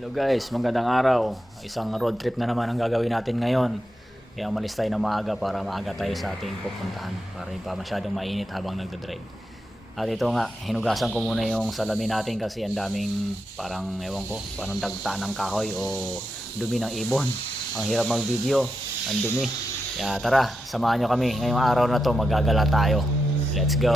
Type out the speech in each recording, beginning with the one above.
Hello guys, magandang araw. Isang road trip na naman ang gagawin natin ngayon. Kaya umalis tayo na maaga para maaga tayo sa ating pupuntahan para hindi pa masyadong mainit habang nagdadrive. At ito nga, hinugasan ko muna yung salamin natin kasi ang daming parang ewan ko, parang dagta ng kahoy o dumi ng ibon. Ang hirap mag-video, ang dumi. Kaya tara, samahan nyo kami. Ngayong araw na to, magagala tayo. Let's go!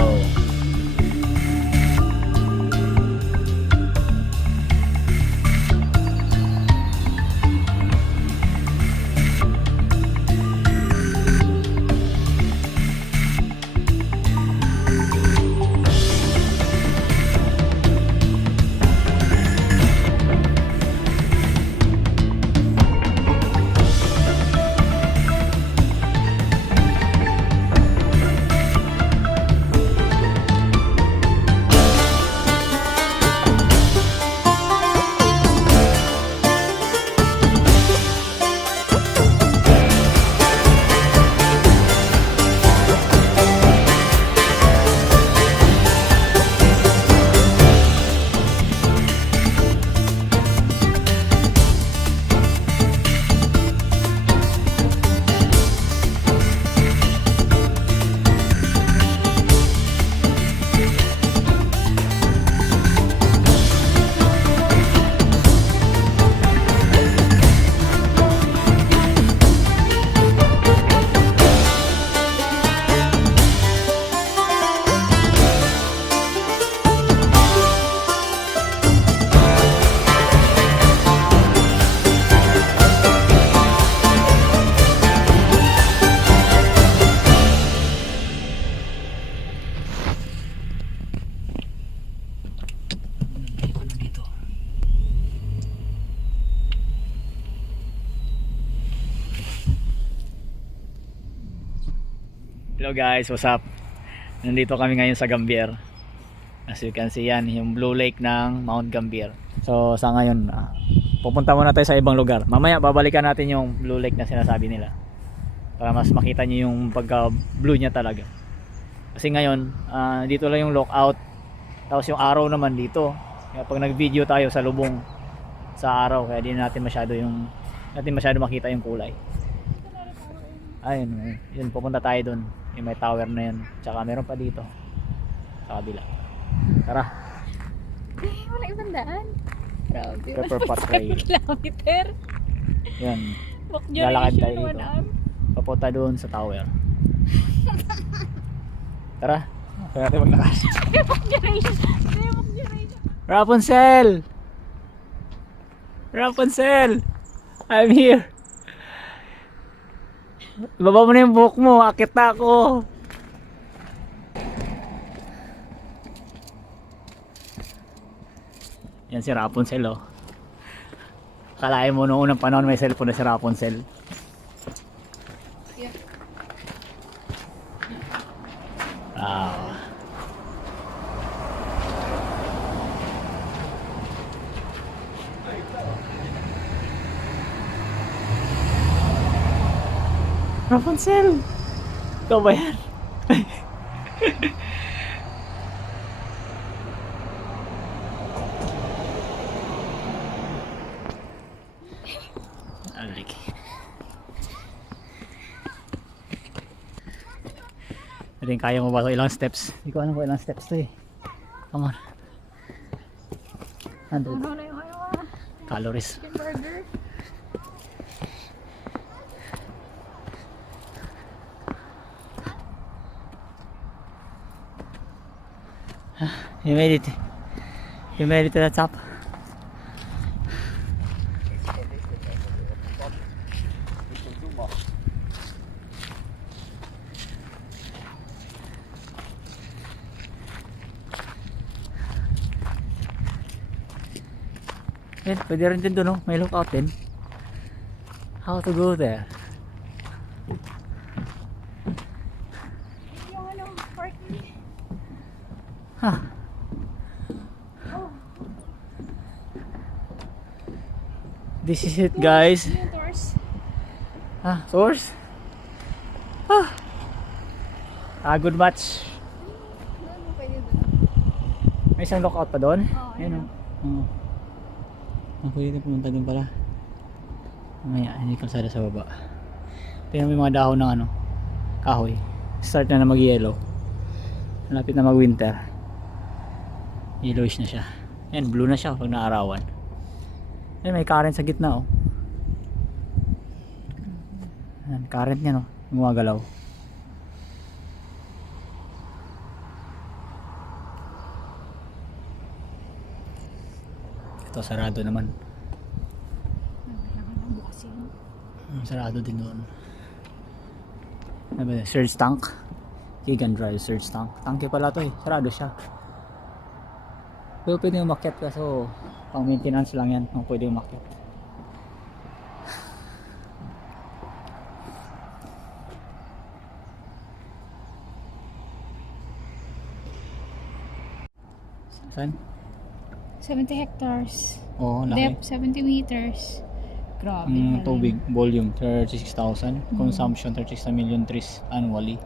Hello guys, what's up? Nandito kami ngayon sa Gambier. As you can see yan, yung Blue Lake ng Mount Gambier. So sa ngayon, pupunta muna tayo sa ibang lugar. Mamaya babalikan natin yung Blue Lake na sinasabi nila. Para mas makita nyo yung pagka blue niya talaga. Kasi ngayon, dito lang yung lookout. Tapos yung araw naman dito. Kaya pag nag-video tayo sa lubong sa araw, kaya di natin masyado makita yung kulay. Ayun, yun, pupunta tayo dun. Yung may tower na yun. Tsaka meron pa dito sa kabila. Tara. Wala ibang daan. Grabe. Pepper Pot Trail. Kilometer. Yan. Walk Lalakad tayo duration, 1 dito. hour. Papunta doon sa tower. Tara. Kaya natin maglakas. Walk duration. Walk duration. Rapunzel! Rapunzel! I'm here! Baba mo na yung buhok mo. Akit na ako. Yan si Rapunzel, oh. Kalahin mo noong unang panahon may cellphone na si Rapunzel. Wow. Rapunzel! Ikaw ba yan? Alright. Hindi kaya mo ba ito ilang steps? Hindi ko alam kung ilang steps to eh. Come on. 100 Ano na yung calories. chicken burger? You made it. You made it to the top. Yan, pwede rin din doon, no? May lookout din. How to go there? Yung ano, parking. Huh. Oh, This is it, guys. yung doors. Source? Good match. Doon mo pwede doon. May isang lookout pa doon? Oo, Ayun, ayun. oh. pwede pumunta dun pala. Mamaya, hindi kalsada sa baba. Tingnan mo yung mga dahon ng ano, kahoy. Start na mag-yellow. Malapit na mag-winter. Yellowish na siya. Ayan, blue na siya pag naarawan. Ayan, may current sa gitna oh. Ayan, current niya no, gumagalaw. Ito sarado naman. Sarado din doon. Ano ba yun? Surge tank. Keegan Drive surge tank. Tanke pala to eh. Sarado siya. Pero pwede umakyat ka, so pang maintenance lang yan kung pwede umakyat. Saan? 70 hectares. Oo, laki. Depth 70 meters. Grabe. Tubig, volume 36,000. Consumption 36 million trees annually.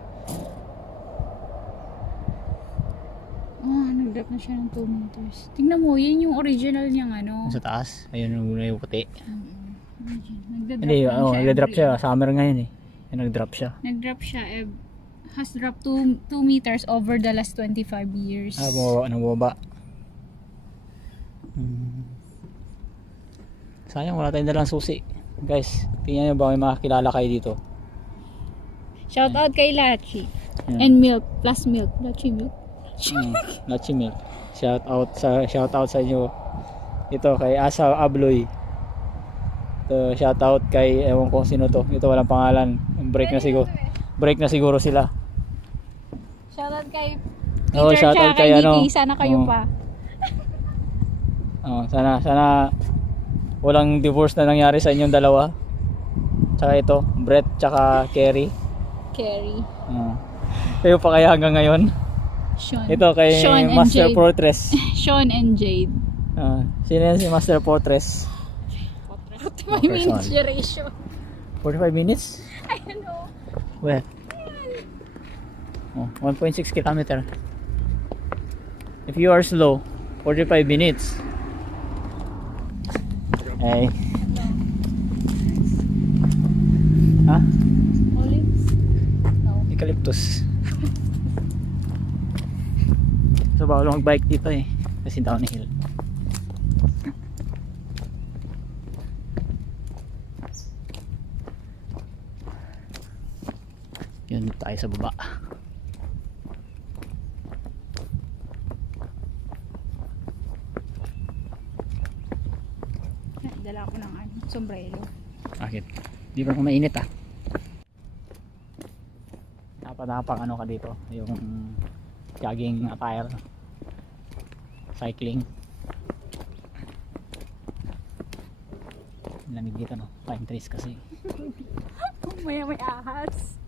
Nag-drop na siya ng 2 meters. Tingnan mo, yun yung original niyang ano. Sa taas, ayun yung puti. Nagda-drop Hindi, lang siya nagda-drop every- siya. Summer ngayon eh. Nag-drop siya. Nag-drop siya, has dropped 2 meters over the last 25 years. Bumaba. Sayang wala tayong dalang susi. Guys, tingnan nyo ba may makakilala kayo dito? Shout out kay Lachi. Yan. And milk, plus milk. Lachi milk. Lachi Milk. Shout out sa inyo. Ito kay Asa Abloy. Ito, shout out kay ewan ko sino to. Ito walang pangalan. Break na siguro sila. Shout out kay Oh, Peter shout out tsaka kay kay ano. Nikki. Sana kayo Oh. pa. Sana walang divorce na nangyari sa inyong dalawa. Tsaka ito, Brett tsaka Kerry. Carrie. Kayo pa kaya hanggang ngayon? Sean. Ito kay Sean and Master Jade. Fortress. Sean and Jade. Sino yan si Master Fortress? 45 minutes duration. 45 minutes? I don't know. Where? 1.6 kilometer. If you are slow, 45 minutes. Hey. Ha? Olives? No. Eucalyptus. So bawal mag-bike dito eh. Kasi downhill. Yun tayo sa baba. Dala ko ng sombrero. Bakit? Di ba mainit ah? Napang ano ka dito? Yung jogging attire. Cycling. Lamig dito no? Pine trees kasi. May ahas.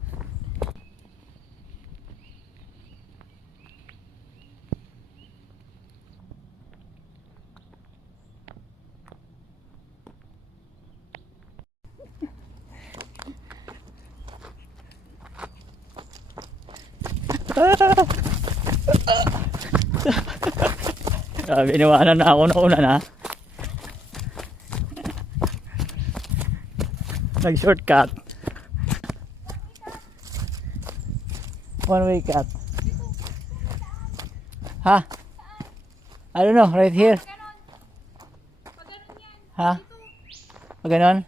Grabe, iniwanan na ako na una na. Nag-shortcut. One way cut. Ha? I don't know, right here. Ha? Pag ganon?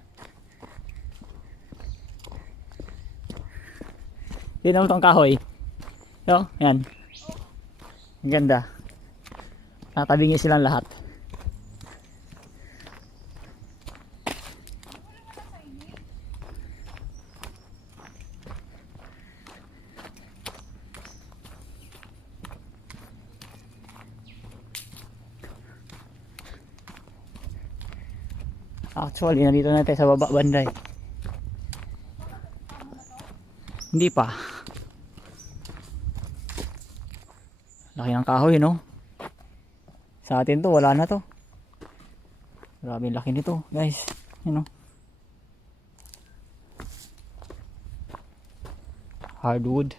Di naman tong kahoy. Yo, yan. Ang ganda. Natabingi silang lahat. Actually, nandito na tayo sa baba banda eh. Hindi pa. Laki ng kahoy, no? Sa atin to, wala na to. Grabe yung laki nito, guys. You know? Hardwood.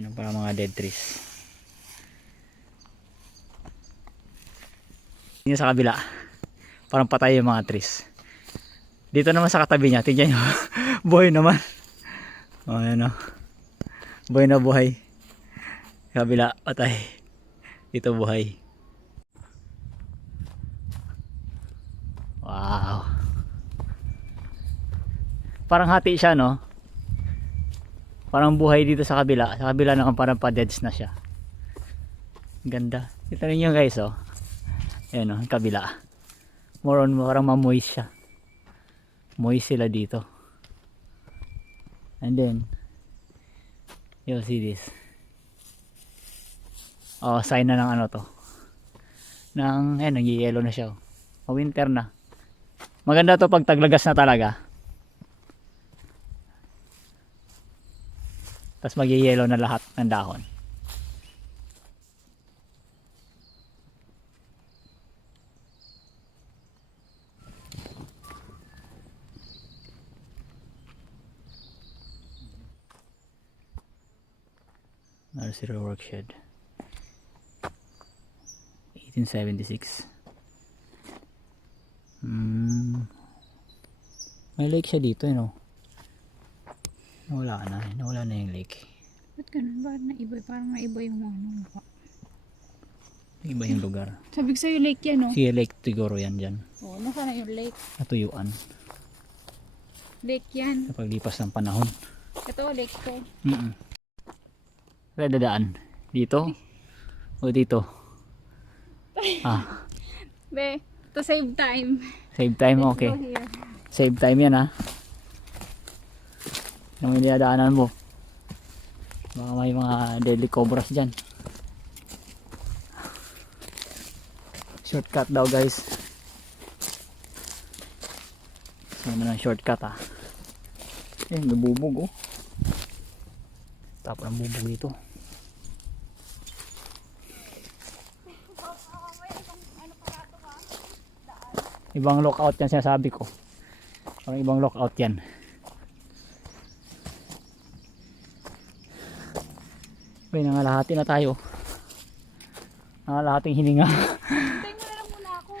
Yan para mga dead trees. Yun sa kabila. Parang patay yung mga trees. Dito naman sa katabi niya, tignan nyo. Buhay naman. O, yan o. Buhay na buhay. Kabila, patay. Dito buhay. Wow. Parang hati siya, no? Parang buhay dito sa kabila. Sa kabila naman parang pa-deads na siya. Ganda. Kita niyo guys, oh. Ayan, oh, kabila. More on, parang ma-moist siya. Moist sila dito. And then, you'll see this. Oh, sign na ng ano to. Nag-yellow na siya, oh. Winter na. Maganda to pag taglagas na talaga. Tapos mag-yellow na lahat ng dahon. Nursery work shed. 1876. May lake siya dito, you know. Nawala na yung lake. Ba't ganun? Bakit naiba? Parang naiba yung ano mukha. Iba yung lugar. Sabi ko sa'yo lake yan, no? Sige, lake siguro yan dyan. Oo, naka na yung lake. Natuyuan. Lake yan. Sa paglipas ng panahon. Ito, lake to. Kaya dadaan? Dito? O dito? Be, to save time. Save time, Let's okay. go here. Save time yan, ha. Yung dinadaanan mo. Baka may mga deadly cobras dyan. Shortcut daw, guys. Ano na shortcut, ha. Eh, may bubog, oh. Tapos ang bubog dito. Ibang lookout yan sinasabi ko. Parang ibang lookout yan. May nangalahati na tayo. Nangalahating hininga. Hintay mo na lang muna ako.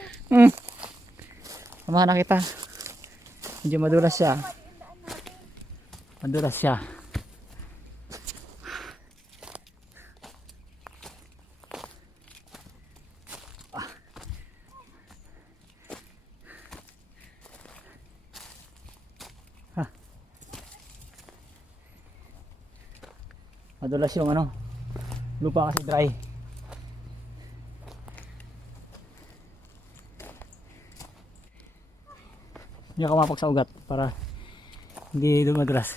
Samahan na kita. Medyo madulas siya. Madulas siya. Madulas yung ano, lupa kasi dry. Hindi ako mapak sa ugat para hindi dumadulas.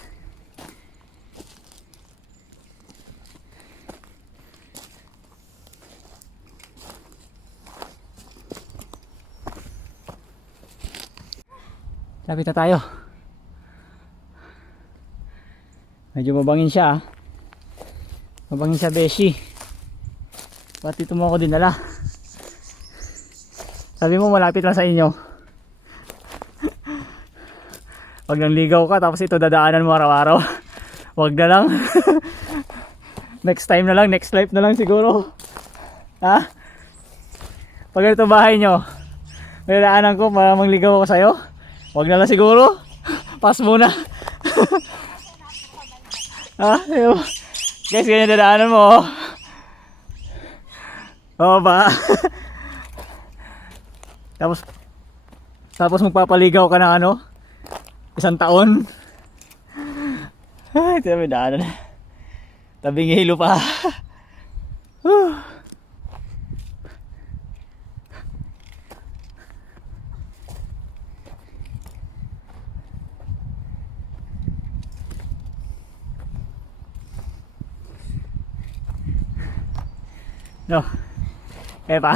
Lapit na tayo. Medyo mabangin siya, ah. Mabangin siya, beshi. Ba't dito mo ako dinala? Sabi mo malapit lang sa inyo. Pag nangligaw ka tapos ito dadaanan mo araw-araw. Wag na lang. Next time na lang, next life na lang siguro. Ha? Pag ito bahay nyo, may daanan ko para mangligaw ako sa'yo. Wag na lang siguro. Pass muna. Ha? Guys, ganyan dadaanan mo, oh. Oo ba? Tapos magpapaligaw ka ng ano? 1 taon. Ay, ito may daanan. Tabing hilo pa. No. Pa.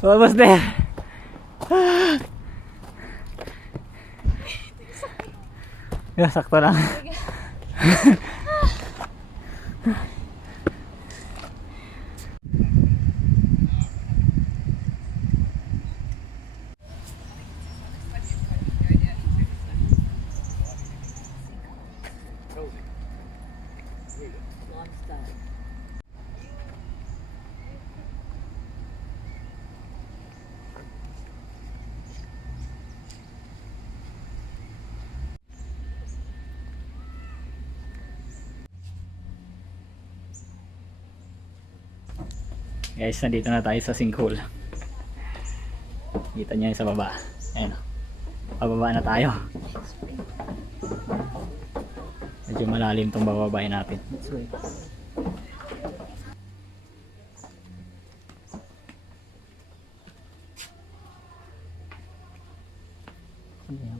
Almost there. Yeah, sakto lang. Guys, nandito na tayo sa sinkhole. Kita niyo yung sa baba. Ayun. Pababa na tayo. Medyo malalim tong bababahin natin.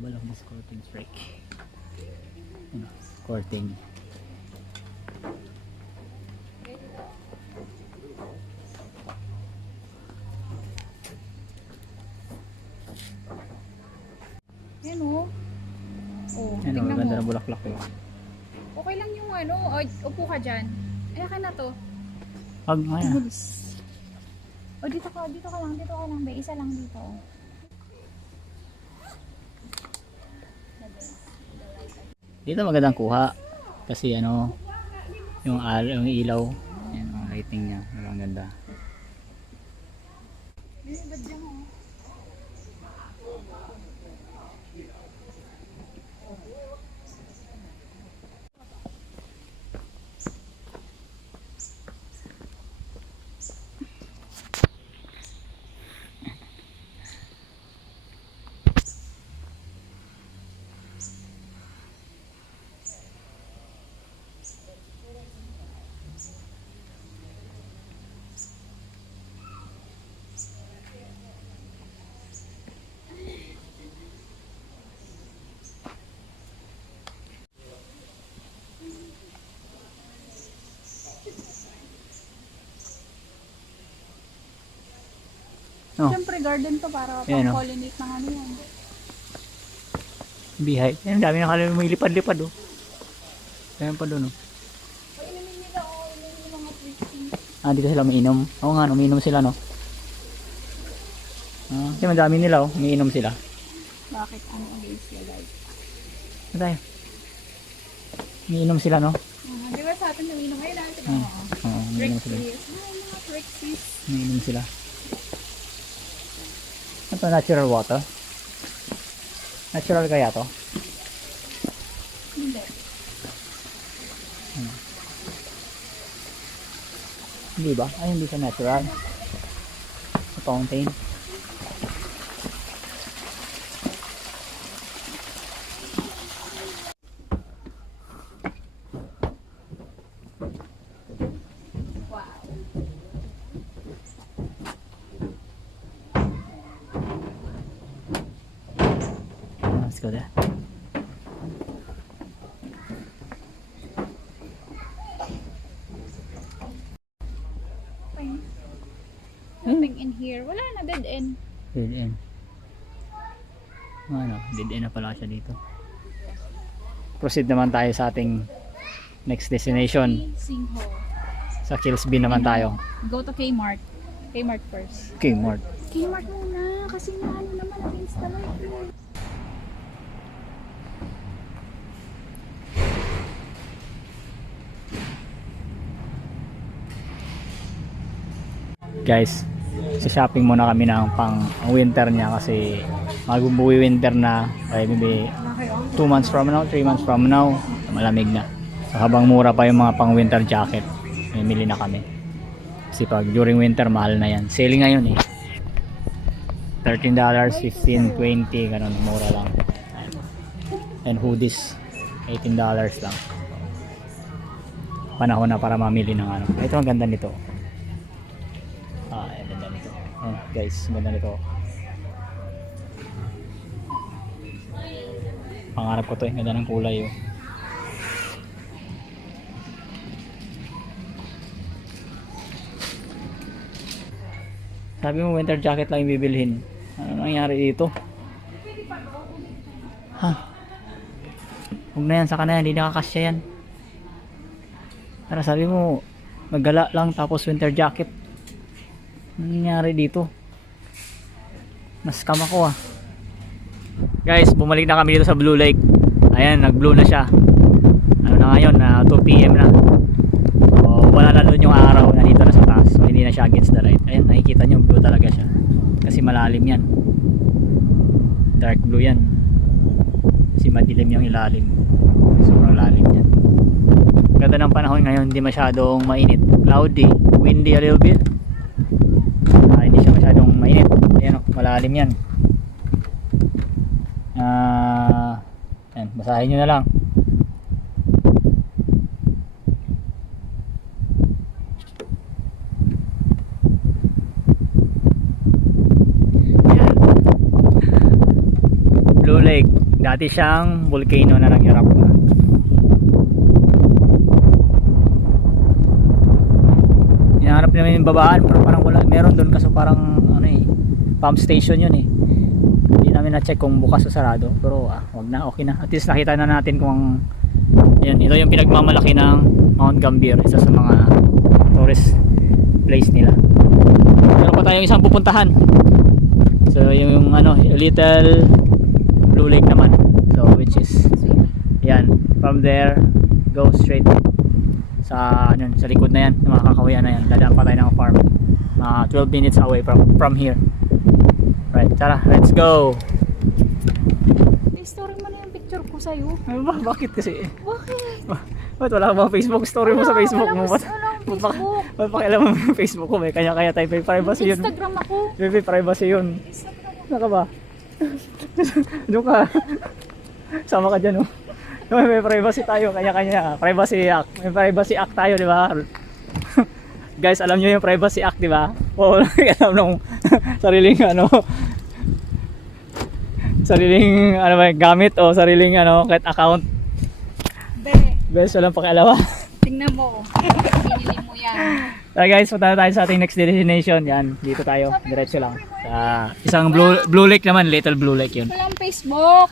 Balong mas coating strike. Coating. Yan o. Oh, Ano, tingnan ganda mo. ng bulaklak eh. Okay lang yung ano. Ay, upo ka dyan. Ay, akin na to. Pag ngayon. O, dito ka lang. Dito ka lang. Be, isa lang dito. Dito magandang kuha. Kasi ano, yung ilaw. Yan, ang lighting niya. Ang ganda. Ba't dyan o? Oh. Siyempre, garden to para Ayan, oh. pang-pollinate ng ano yan. Beehive. Yan, dami na kala may lipad-lipad oh. Ayan pa doon oh. O, inumin nila o. Inumin yung mga twisties. Ah, dito sila umiinom. Oo nga, umiinom sila no. Ah, kasi madami nila oh. Umiinom sila. Bakit? Ano against your life? Ano tayo? Umiinom sila no. Di ba sa atin naminom? Ayun natin. Oo, umiinom sila. Trixies. Ay, mga Trixies. Umiinom sila. Ito natural water. Natural kaya to? Hindi. Hindi ba? Ay, hindi siya natural. Sa fountain. Let's go there. Fine. Nothing in here. Wala na, dead end. Dead end. Ano, dead end na pala siya dito. Proceed naman tayo sa ating next destination. Sinkhole. Sa Kilsby naman tayo. Go to Kmart. Kmart first. Kmart. Kmart muna. Kasi na ano naman against the light. Guys, sa shopping muna kami ng pang winter niya kasi mag-uwi winter na, ay maybe 2 months from now, 3 months from now, malamig na. So, habang mura pa yung mga pang winter jacket, mimili na kami. Kasi pag during winter, mahal na yan. Sale ngayon eh. $13, $15, $20, ganun, mura lang. And hoodies, $18 lang. Panahon na para mamili ng ano. Ito ang ganda nito. Ah, ang ganda nito. Oh, guys, ang ganda nito. Pangarap ko to eh, ganda ng kulay oh. Sabi mo winter jacket lang yung bibilhin. Ano nangyari dito? Ha? Huwag na yan, saka na yan, hindi nakakasya yan. Para sabi mo maggala lang tapos winter jacket. Ano nangyari dito? Nascam ako ah. Guys, bumalik na kami dito sa Blue Lake. Ayan, nag-blue na siya. Ano na ngayon, 2 PM na. siya against the light. Ayan, nakikita nyo, blue talaga siya. Kasi malalim yan. Dark blue yan. Kasi madilim yung ilalim. Sobrang lalim yan. Ganda ng panahon ngayon, hindi masyadong mainit. Cloudy, windy a little bit. Hindi siya masyadong mainit. Ayan, malalim yan. Ayan, basahin nyo na lang. Ayan. Blue Lake, dati siyang volcano na nag-erupt na. Hinahanap namin yung babaan pero parang wala, meron doon kaso parang ano pump station yun hindi namin na check kung bukas o sarado pero wag na, okay na, at least nakita na natin kung yun, ito yung pinagmamalaki ng Mount Gambier, isa sa mga tourist place nila. Meron pa tayong isang pupuntahan, so yung little Blue Lake naman, so which is yan, from there go straight sa likod na yan, yung mga kakahuyan na yan. Dadaan pa tayo ng farm, 12 minutes away from here. Right, tara, let's go. I-story mo na yung picture ko sa'yo. Bakit kasi? Bakit? Ba't wala ka bang Facebook story mo sa Facebook mo? Walang Facebook. Ba't pakialam mo yung Facebook ko? May kanya-kanya tayo, may privacy yun. Instagram ako. May privacy yun. Instagram ako. Saan ka ba? Diyan ka. Sama ka dyan, oh. May privacy tayo, kanya-kanya. Privacy Act. May Privacy Act tayo, di ba? Guys, alam niyo yung Privacy Act, di ba? O, alam nung sariling sariling gamit o sariling kahit account. Bes, walang pakialaman. Tingnan mo. Pinili mo yan. Tara guys, punta na tayo sa ating next destination. Yan, dito tayo. Diretso lang. Isang Blue Lake naman, Little Blue Lake yun. Walang Facebook.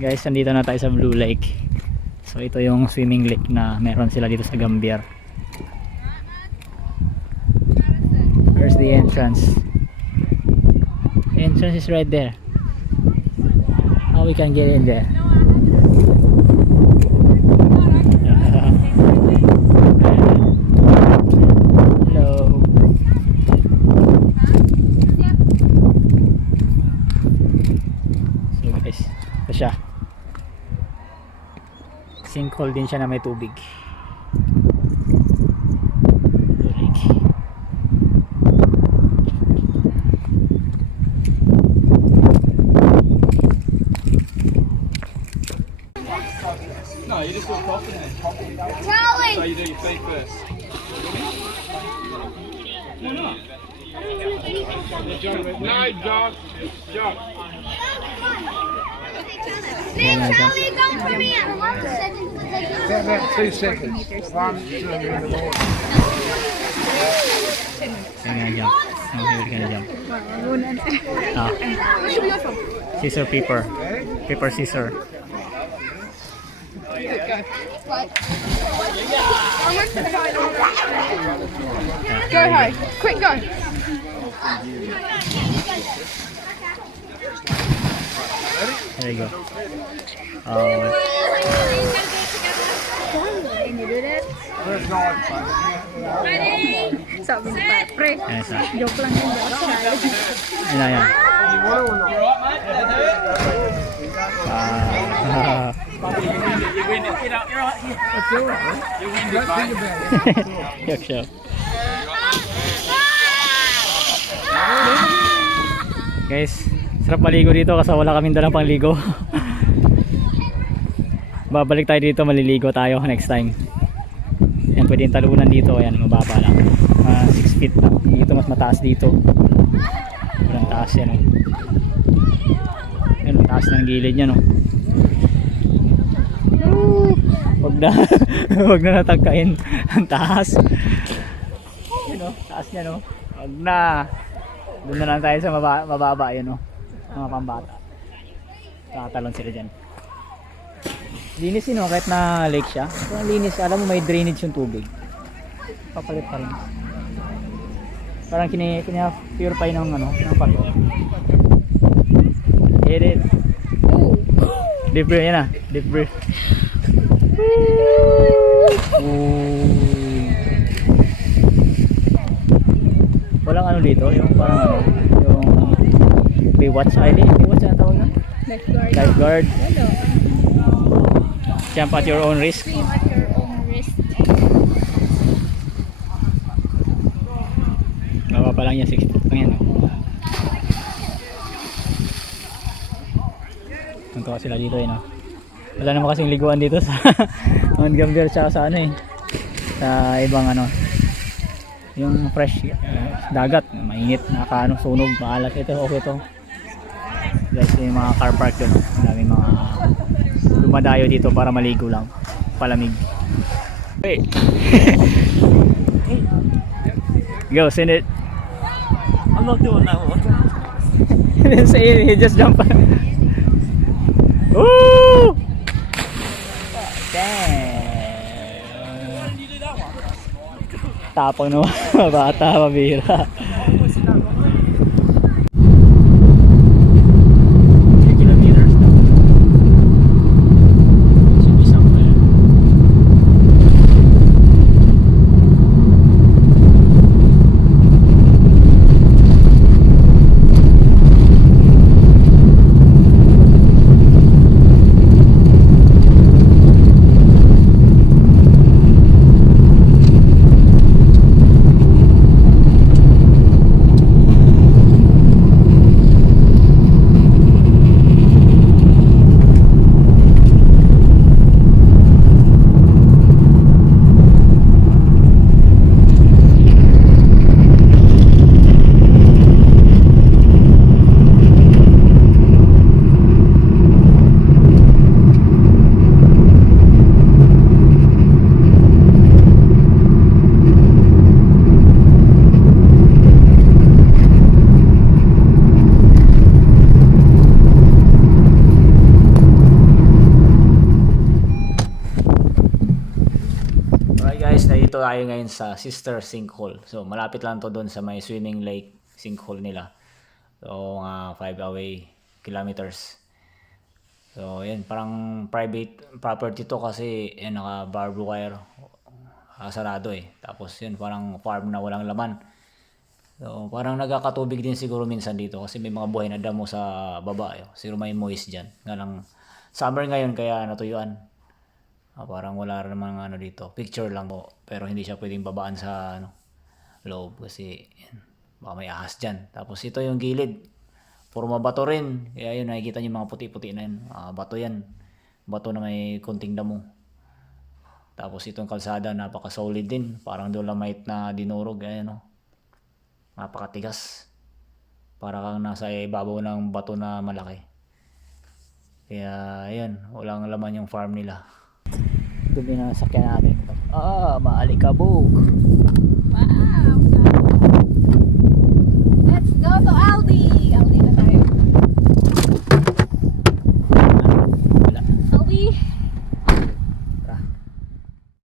Guys, nandito na tayo sa Blue Lake. So ito yung swimming lake na meron sila dito sa Gambier. Where's the entrance? The entrance is right there. How we can get in there? Hello. So guys, ito siya. Sinkhole din siya na may tubig. No, you just walk off and then pop it. Charlie! So you do your feet first. Why not? No, John. John. Then Charlie, go for me. 1 second. About 2 seconds. 1, 2, Kaya jump. Okay, we're gonna jump. Scissor paper. Paper scissor. Go high. Quick, go. There you go. Oh, Can you do that? Sabi ni Pre. ayan sa. Joke lang yun. Ayan, ayan. Ah. You win it. You know, you win the fight. Yuck, yuck. Guys, sarap maligo dito kasi wala kaming dalang pangligo. Babalik tayo dito, maliligo tayo next time. Yan, pwedeng talunan dito. Ayan, mababa lang. 6 feet lang. Dito mas mataas dito. Walang taas yan. Oh. Yan, ang taas ng gilid niya. No? Wag na. Wag na natagkain. Ang taas. Yun o, taas niya no. Wag na. Doon na lang tayo sa mababa yun o. Mga pambata. Nakatalon sila dyan. Linis yun o, kahit na lake siya. Kung linis, alam mo may drainage yung tubig. Papalit pa rin. Parang purify ng ano, ng pato. Hit it. Deep breath yan ah. Deep breath. Walang ano dito, yung parang ano, yung Baywatch Island, Baywatch ang tawag na? Lifeguard. Lifeguard. Hello. Jump at your own risk. Swim at your own risk. Baba pa lang yan, 6 foot lang yan. Tuntua sila dito eh, no? Wala naman kasing liguan dito sa Mount Gambier tsaka sa ano eh, sa ibang ano, yung fresh dagat, mainit, nakakaano, sunog, maalat. Ito okay to guys, yung mga car park doon, marami mga dumadayo dito para maligo lang, palamig. Hey. Go, send it. I'm not doing that one. He didn't say it, he just jumped. Woo! Damn. Tapang naman, bata, mabira. Kilometers na. Should be somewhere. Dito tayo ngayon sa Sister Sinkhole. So malapit lang to doon sa may swimming lake sinkhole nila. So 5 away kilometers. So yan, parang private property to kasi yan, naka barbed wire, sarado eh. Tapos yun, parang farm na walang laman. So parang nagkakatubig din siguro minsan dito kasi may mga buhay na damo sa baba eh. Siguro may moist dyan. Nga lang summer ngayon kaya natuyuan. Parang wala rin naman ano dito, picture lang po, pero hindi siya pwedeng babaan sa ano, loob kasi yan, baka may ahas dyan. Tapos ito yung gilid, puro mga bato rin, kaya yun nakikita niyo mga puti-puti na yun, bato yan, bato na may kunting damo. Tapos itong kalsada napaka solid din, parang dolomite na dinurog, ayan, no? Napakatigas, para kang nasa ibabaw ng bato na malaki. Kaya ayan, walang laman yung farm nila. Dumi na sakyan natin. Maalikabok.